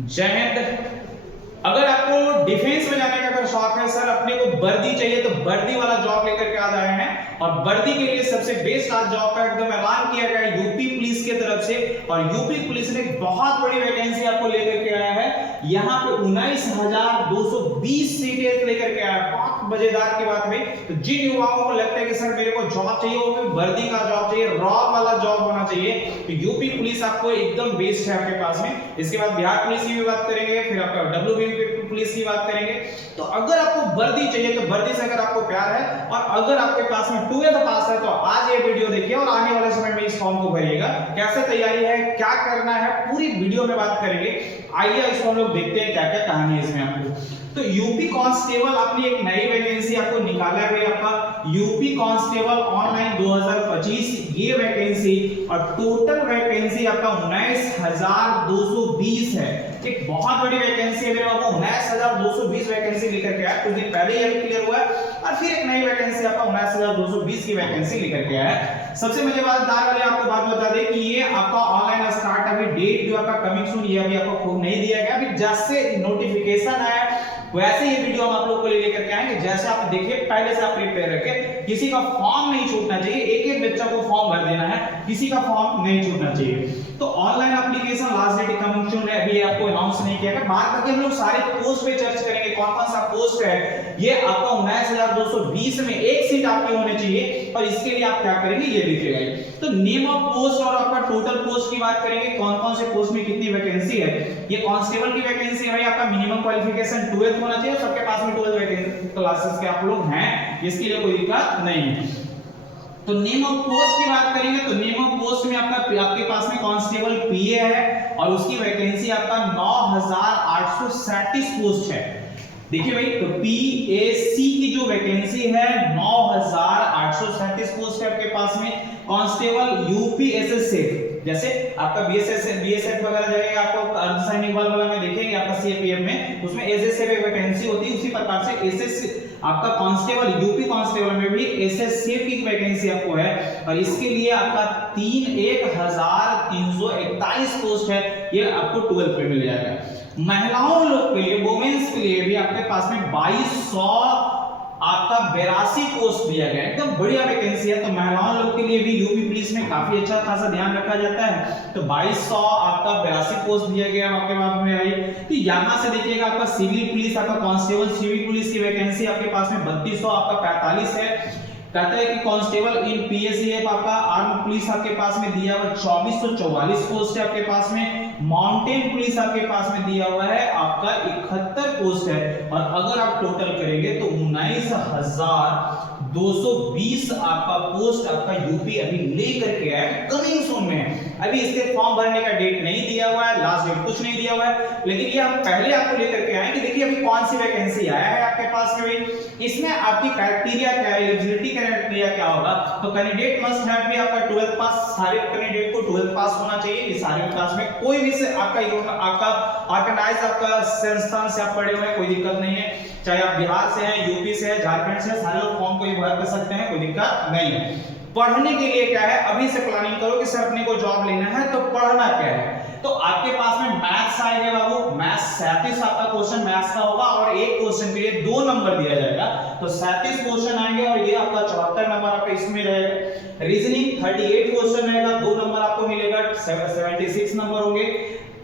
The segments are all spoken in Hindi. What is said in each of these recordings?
जय हिंद। अगर आपको डिफेंस में जाने का अगर शौक है, सर अपने को वर्दी चाहिए, तो वर्दी वाला जॉब लेकर के आ रहे हैं। और वर्दी के लिए सबसे बेस्ट आज जॉब का एकदम ऐलान किया गया है यूपी पुलिस की तरफ से। और यूपी पुलिस ने बहुत बड़ी वैकेंसी आपको लेकर के आया है। यहाँ पे 19,220 सीटें लेकर के आया है। बहुत मजेदार की बात है। तो जिन युवाओं को लगता है कि सर मेरे को जॉब चाहिए, वो भी वर्दी का जॉब चाहिए, रॉ वाला जॉब होना चाहिए, तो यूपी पुलिस आपको एकदम बेस्ट है आपके पास में। इसके बाद बिहार पुलिस की भी बात करेंगे, फिर आपका डब्ल्यूबी पुलिस की बात करेंगे। तो अगर आपको वर्दी चाहिए, तो वर्दी से अगर आपको प्यार है और अगर आपके पास में 12th पास है, तो आज ये वीडियो देखिए और आने वाले समय में इस फॉर्म को भरिएगा। कैसे तैयारी है, क्या करना है, पूरी वीडियो में बात करेंगे। आइए इसको हम लोग देखते हैं क्या क्या कहानी है इसमें आपको। तो यूपी कांस्टेबल अपनी एक नई वैकेंसी आपको निकाला गया, आपका यूपी कांस्टेबल ऑनलाइन 2025 ये वैकेंसी। और टोटल वैकेंसी आपका 19,220 है। एक बहुत बड़ी वैकेंसी है मेरे बाबू। 19,220 वैकेंसी लेकर के आया, कुछ दिन पहले ही क्लियर हुआ है और फिर एक नई वैकेंसी आपका 19,220 की वैकेंसी लेकर के आया है। सबसे मजेदार वाली आपको बात बता दें कि ये आपका ऑनलाइन स्टार्ट अभी डेट जो आपका कमिंग सून ये अभी आपको खूब नहीं दिया गया। अभी जैसे नोटिफिकेशन आया वैसे ये वीडियो हम आप लोग को लेकर के आएंगे। जैसे आप देखिए पहले से आप प्रिपेयर रखें, किसी का फॉर्म नहीं छूटना चाहिए। एक एक बच्चा को फॉर्म भर देना है, किसी का फॉर्म नहीं छूटना चाहिए। तो online application last date coming soon है, अभी आपको अनाउंस नहीं किया गया। बात करके हम लोग सारे पोस्ट पे चर्चा करेंगे, कौन कौन सा पोस्ट है। ये आपका 19,220 में एक सीट आपकी होनी चाहिए और इसके लिए आप क्या करेंगे ये देखिएगा। तो नेम ऑफ पोस्ट और आपका टोटल पोस्ट की बात करेंगे, कौन कौन से पोस्ट में कितनी वैकेंसी है। ये कांस्टेबल की वैकेंसी है भाई। आपका मिनिमम क्वालिफिकेशन 12th होना चाहिए, सबके पास में 12th वैकेंसी क्लासेस के आप लोग हैं, इसके लिए कोई दिक्कत नहीं है। तो नेम ऑफ पोस्ट की बात करेंगे, तो नेम ऑफ पोस्ट में आपके पास में कांस्टेबल पीए है और उसकी वैकेंसी आपका 9,837 पोस्ट है। देखिए भाई, तो पीएसी की जो वैकेंसी है 9,837 पोस्ट है आपके पास में। कांस्टेबल यूपीएसएस, जैसे आपका बीएसएफ वगैरह जाएगा, आपको अर्धसैनिक बल वाला में देखेंगे आपका सीएपीएफ में, उसमें एसएसएफ एक वैकेंसी होती है। उसी प्रकार से एसएस आपका कांस्टेबल यूपी कांस्टेबल में भी एसएसएफ की वैकेंसी आपको है। और इसके लिए आपका 1,341 पोस्ट है, ये आपको 12th पे मिल जाएगा। महिलाओं लोग के लिए, वुमेन्स के लिए भी आपके पास में 2,200 आपका 82 पोस्ट दिया गया है। एकदम बढ़िया वैकेंसी है। तो महिलाओं लोग के लिए भी यूपी पुलिस में काफी अच्छा खासा ध्यान रखा जाता है। तो 2,200 आपका 82 पोस्ट दिया गया है आपके पास में भाई। तो यहां से देखिएगा आपका सिविल पुलिस, आपका कांस्टेबल सिविल पुलिस की वैकेंसी आपके पास में 3,200 आपका 45 है। कहता है कि कांस्टेबल इन पीएसएफ आपका आर्म पुलिस आपके पास में दिया हुआ 2,444 पोस्ट है आपके पास में। माउंटेन पुलिस आपके पास में दिया हुआ है आपका 71 पोस्ट है। और अगर आप टोटल करेंगे तो 19,220 आपका पोस्ट आपका यूपी अभी लेकर के आया है, कमिंग सून में। अभी इसके फॉर्म भरने का डेट नहीं दिया हुआ है, लास्ट डेट कुछ नहीं दिया हुआ है, लेकिन ये हम पहले आपको लेकर के आए कि देखिए अभी कौन सी वैकेंसी आया है आपके पास में। इसमें आपकी क्राइटेरिया क्या है, एलिजिबिलिटी क्राइटेरिया क्या होगा। तो कैंडिडेट मस्ट हैव भी आपका 12th पास, सारे कैंडिडेट को 12th पास होना चाहिए। इस सारे क्लास में कोई भी से आपका ऑर्गेनाइज आपका संस्थान से आप पढ़े हुए हैं, कोई दिक्कत नहीं है। चाहे आप बिहार से हैं, यूपी से हैं, झारखंड से, सारे लोग फॉर्म को भर कर सकते हैं, कोई दिक्कत नहीं है। पढ़ने के लिए क्या है, अभी से प्लानिंग करो कि सर अपने को जॉब लेना है, तो पढ़ना क्या है। तो आपके पास में मैथ्स आएगा बाबू, मैथ्स 37 आपका क्वेश्चन मैथ्स का होगा और एक क्वेश्चन के लिए 2 नंबर दिया जाएगा। तो 37 क्वेश्चन आएंगे और ये आपका 74 नंबर आपका इसमें रहेगा। रीजनिंग 38 क्वेश्चन रहेगा, 2 नंबर आपको मिलेगा, 76 नंबर होंगे।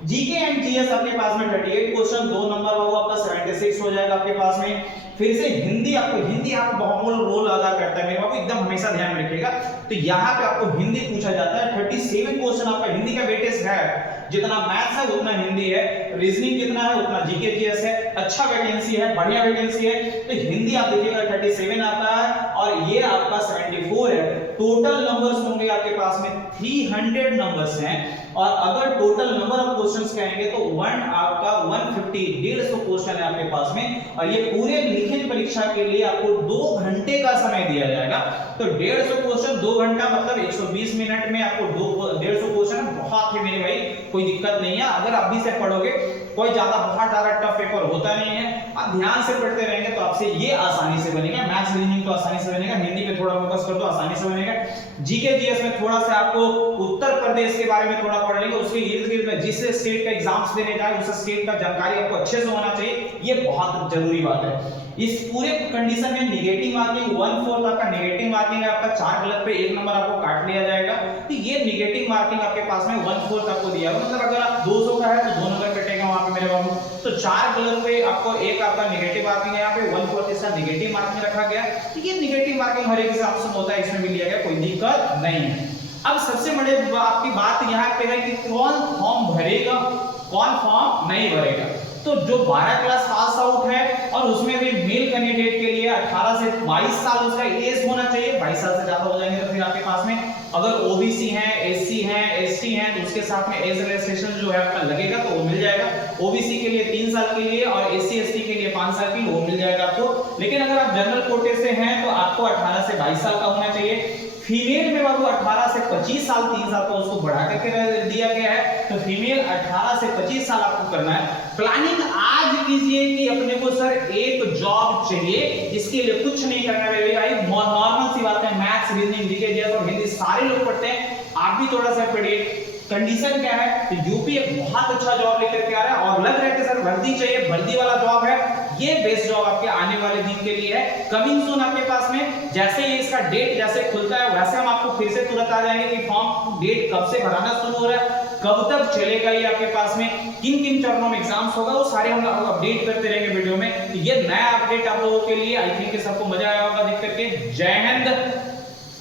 जीके एंड जीएस आपके पास में 38 क्वेश्चन, 2 नंबर बाबू आपका 76 हो जाएगा आपके पास में। फिर से हिंदी, आपको हिंदी आप बहुत रोल अदा करता है मेरे बाबू, एकदम हमेशा ध्यान में रखिएगा। तो यहाँ पे आपको हिंदी पूछा जाता है। 37 क्वेश्चन आपका हिंदी का वेटेज है, जितना मैथ्स है उतना हिंदी है, रीजनिंग जितना है उतना जीके जीएस है। अच्छा वैकेंसी है, बढ़िया वैकेंसी है। तो हिंदी आप देखिएगा 37 आता है और ये आपका 74 है। टोटल नंबर्स होंगे आपके पास में 300 नंबर्स हैं। और अगर टोटल नंबर ऑफ क्वेश्चंस कहेंगे तो 150 क्वेश्चन है आपके पास में। और ये पूरे लिखित परीक्षा के लिए आपको 2 घंटे का समय दिया जाएगा। तो 150 क्वेश्चन 2 घंटा मतलब 120 मिनट में आपको 150 क्वेश्चन, बहुत ही मेरे भाई, कोई दिक्कत नहीं है। अगर अभी से पढ़ोगे कोई ज्यादा बहुत ज्यादा टफ पेपर होता नहीं है। आप ध्यान से पढ़ते रहेंगे तो आपसे ये आसानी से बनेगा। मैथ्स रीजनिंग तो आसानी से बनेगा, हिंदी पे थोड़ा फोकस कर दो आसानी से बनेगा। जीके जीएस में थोड़ा सा आपको उत्तर प्रदेश के बारे में थोड़ा पढ़ लेंगे, उसके इर्द गिर्द में जिस स्टेट का एग्जाम्स देने जाए उस स्टेट का जानकारी आपको अच्छे से होना चाहिए, ये बहुत जरूरी बात है। इस पूरे कंडीशन में नेगेटिव मार्किंग 1/4 आपका नेगेटिव मार्किंग है, आपका 4 गलत पे 1 नंबर आपको काट लिया जाएगा। तो ये नेगेटिव मार्किंग आपके पास में 1/4 आपको दिया हुआ, मतलब अगर आप 200 का है तो 2 नंबर कटेगा वहां पे मेरे बाबू। तो 4 गलत पे आपको एक आपका नेगेटिव मार्किंग है, यहाँ पे 1/4 इसका नेगेटिव मार्किंग रखा गया। तो ये नेगेटिव मार्किंग हर एक हिसाब से होता है, इसमें भी लिया गया, कोई दिक्कत नहीं है। अब सबसे बड़े आपकी बात यहाँ पे है कि कौन फॉर्म भरेगा कौन फॉर्म नहीं भरेगा। तो जो 12 क्लास पास आउट है और उसमें भी मेल कैंडिडेट के लिए 18 से 22 साल उसका एज होना चाहिए। 22 साल से ज्यादा हो जाएंगे तो फिर आपके पास में अगर ओबीसी हैं, एससी हैं, एसटी हैं तो उसके साथ में एज रजिस्ट्रेशन जो है आपका लगेगा तो वो मिल जाएगा। ओबीसी के लिए 3 साल के लिए और एससी एसटी के लिए 5 साल के लिए वो मिल जाएगा आपको। लेकिन अगर आप जनरल कोटे से हैं तो आपको 18 से 22 साल का होना चाहिए। फीमेल में बाबू 18 से 25 साल 3 साल का उसको बढ़ा करके दिया गया है, तो फीमेल 18 से 25 साल आपको करना है। प्लानिंग आज कीजिए कि अपने को सर एक जॉब चाहिए, इसके लिए कुछ नहीं करना है भाई, नॉर्मल सी बात है। मैथ्स रीजनिंग जीके जीएस और हिंदी सारे लोग पढ़ते हैं, आप भी थोड़ा सा पढ़िए। कंडीशन क्या है कि यूपी एक बहुत अच्छा जॉब लेकर के आ रहा है और लग रहा है कि सर वर्दी चाहिए, वर्दी वाला जॉब है, ये बेस्ट जॉब आपके आने वाले दिन के लिए है। कमिंग सून आपके पास में जैसे ही इसका डेट जैसे खुलता है वैसे हम आपको फिर से तुरंत आ जाएंगे कि फॉर्म डेट कब से भराना शुरू हो रहा है, कब तक चलेगा ये आपके पास में, किन किन चरणों में एग्जाम्स होगा, वो सारे हम लोग अपडेट करते रहेंगे वीडियो में। तो ये नया अपडेट आप लोगों के लिए आई थिंक सबको मजा आया होगा देख करके। जय हिंद।